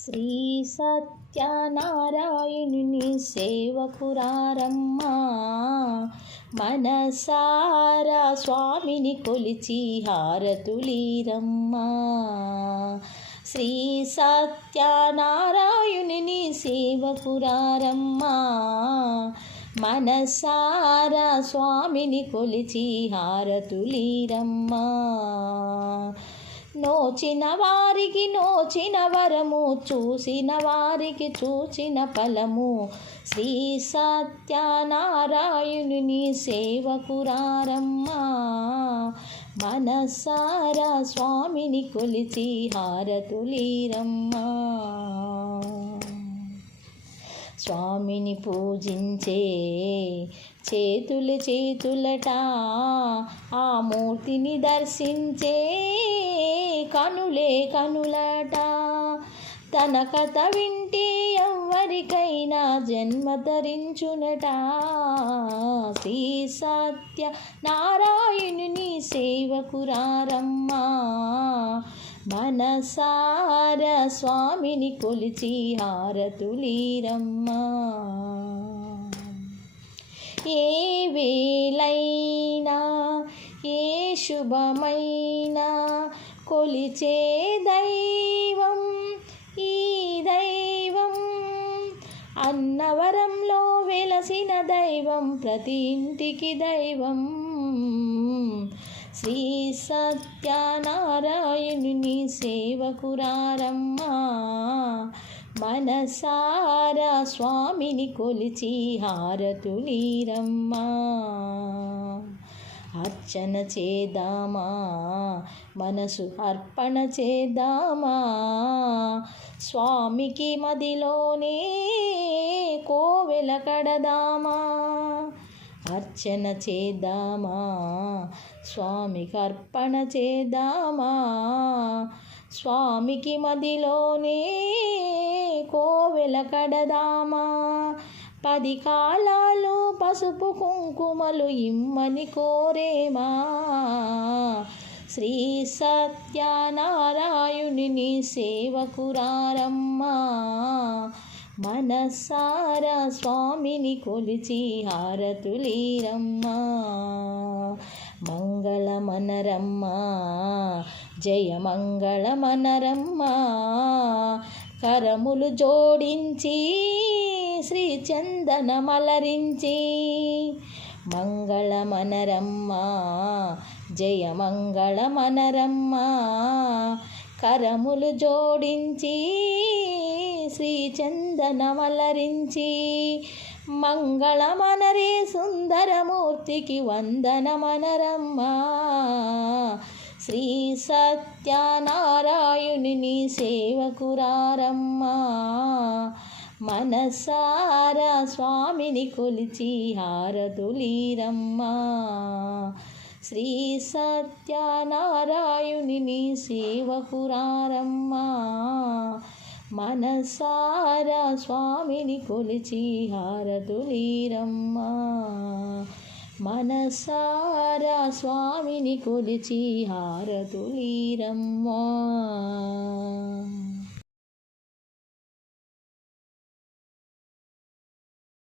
శ్రీ సత్యనారాయణుని సేవకురారమ్మా, మనసారా స్వామిని కొలిచి హారతులీరమ్మా. శ్రీ సత్యనారాయణుని సేవకురారమ్మా, మనసారా స్వామిని కొలిచి హారతులీరమ్మా. నోచిన వారికి నోచిన వరము, చూసిన వారికి చూచిన ఫలము. శ్రీ సత్యనారాయణుని సేవకురారమ్మా, మనసారా స్వామిని కొలిచి హారతులీరమ్మా. స్వామిని పూజించే చేతులు చేతులట, ఆ మూర్తిని దర్శించే కనులే కనులట. తన కథ వింటే ఎవ్వరికైనా జన్మ ధరించునట. శ్రీ సత్య నారాయణుని సేవకురారమ్మా, మనసారా స్వామిని కొలిచి హారతులీరమ్మా. ఏ వేళైనా ఏ శుభమైనా కొలిచే దైవం ఈ దైవం. అన్నవరంలో వెలసిన దైవం, ప్రతి ఇంటికి దైవం. శ్రీ సత్యనారాయణుని సేవకురారమ్మా, మనసారా స్వామిని కొలిచి హారతులీరమ్మా. అర్చన చేద్దామా, మనసు అర్పణ చేద్దామా, స్వామికి మదిలోనే కోవెల కడదామా. అర్చన చేద్దామా, స్వామికి అర్పణ చేద్దామా, స్వామికి మదిలోనే కోవెల కడదామా. 10 కాలాలు పసుపు కుంకుమలు ఇమ్మని కోరేమా. శ్రీ సత్యనారాయణుని సేవకురారమ్మా, మనసారా స్వామిని కొలిచి హారతులీరమ్మా. మంగళమనరమ్మా, జయ మంగళమనరమ్మా. కరములు జోడించి శ్రీ చందనమలరించి. మంగళమనరమ్మా, జయ మంగళమనరమ్మా. కరములు జోడించి శ్రీ చందనమలరించి. మంగళమనరే సుందరమూర్తికి వందనమనరమ్మా. శ్రీ సత్యనారాయణుని సేవకురారమ్మా, మనసారా స్వామిని కొలిచి హారతులీరమ్మా. శ్రీ సత్యనారాయణుని సేవకురారమ్మా, మనసారా స్వామిని కొలిచి హారతులీరమ్మా. మనసారా స్వామిని కొలిచి హారతులీరమ్మా.